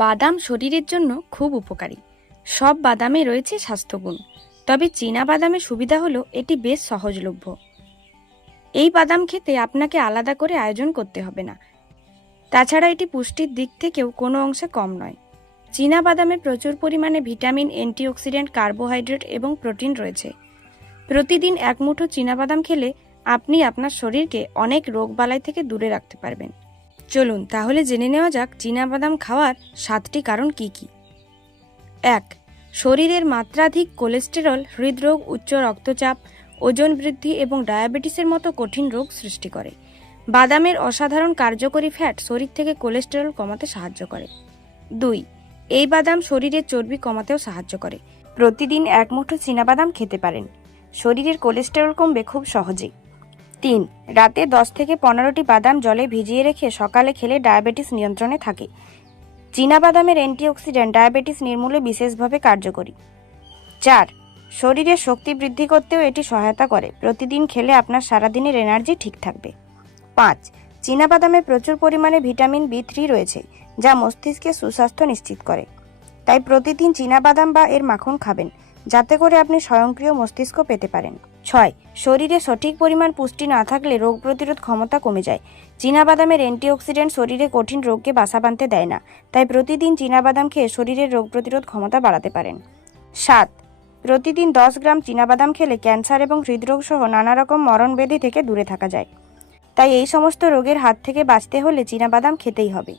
বাদাম শরীরের জন্য খুব উপকারী। সব বাদামে রয়েছে স্বাস্থ্যগুণ। তবে চীনা বাদামের সুবিধা হলো এটি বেশ সহজলভ্য। এই বাদাম খেতে আপনাকে আলাদা করে আয়োজন করতে হবে না। তাছাড়া এটি পুষ্টির দিক থেকেও কোনো অংশে কম নয়। চীনা বাদামে প্রচুর পরিমাণে ভিটামিন, অ্যান্টিঅক্সিডেন্ট, কার্বোহাইড্রেট এবং প্রোটিন রয়েছে। প্রতিদিন এক মুঠো চীনা বাদাম খেলে আপনি আপনার শরীরকে অনেক রোগবালাই থেকে দূরে রাখতে পারবেন। চলুন তাহলে জেনে নেওয়া যাক চীনা বাদাম খাওয়ার 7টি কারণ কি কি। 1. শরীরের মাত্রাধিক কোলেস্টেরল হৃদরোগ, উচ্চ রক্তচাপ, ওজন বৃদ্ধি এবং ডায়াবেটিসের মতো কঠিন রোগ সৃষ্টি করে। বাদামের অসাধারণ কার্যকরী ফ্যাট শরীর থেকে কোলেস্টেরল কমাতে সাহায্য করে। 2. এই বাদাম শরীরের চর্বি কমাতেও সাহায্য করে। প্রতিদিন এক মুঠো চীনাবাদাম খেতে পারেন। শরীরের কোলেস্টেরল কমবে খুব সহজেই। 3. রাতে 10 থেকে 15টি বাদাম জলে ভিজিয়ে রেখে সকালে খেলে ডায়াবেটিস নিয়ন্ত্রণে থাকে। চীনাবাদামের অ্যান্টিঅক্সিডেন্ট ডায়াবেটিস নির্মূলে বিশেষভাবে কার্যকরী। 4. শরীরের শক্তি বৃদ্ধি করতেও এটি সহায়তা করে। প্রতিদিন খেলে আপনার সারাদিনের এনার্জি ঠিক থাকবে। 5. চীনাবাদামে প্রচুর পরিমাণে ভিটামিন B3 রয়েছে, যা মস্তিষ্কের সুস্বাস্থ্য নিশ্চিত করে। তাই প্রতিদিন চীনাবাদাম বা এর মাখন খাবেন, যাতে করে আপনি স্বয়ংক্রিয় মস্তিষ্ক পেতে পারেন। 6. শরীরে সঠিক পরিমাণ পুষ্টি না থাকলে রোগ প্রতিরোধ ক্ষমতা কমে যায়। চীনাবাদামের অ্যান্টিঅক্সিডেন্ট শরীরে কঠিন রোগকে বাসা বাঁধতে দেয় না। তাই প্রতিদিন চীনাবাদাম খেয়ে শরীরের রোগ প্রতিরোধ ক্ষমতা বাড়াতে পারেন। 7. প্রতিদিন 10 গ্রাম চীনাবাদাম খেলে ক্যান্সার এবং হৃদরোগ সহ নানা রকম মরণব্যাধি থেকে দূরে থাকা যায়। তাই এই সমস্ত রোগের হাত থেকে বাঁচতে হলে চীনাবাদাম খেতেই হবে।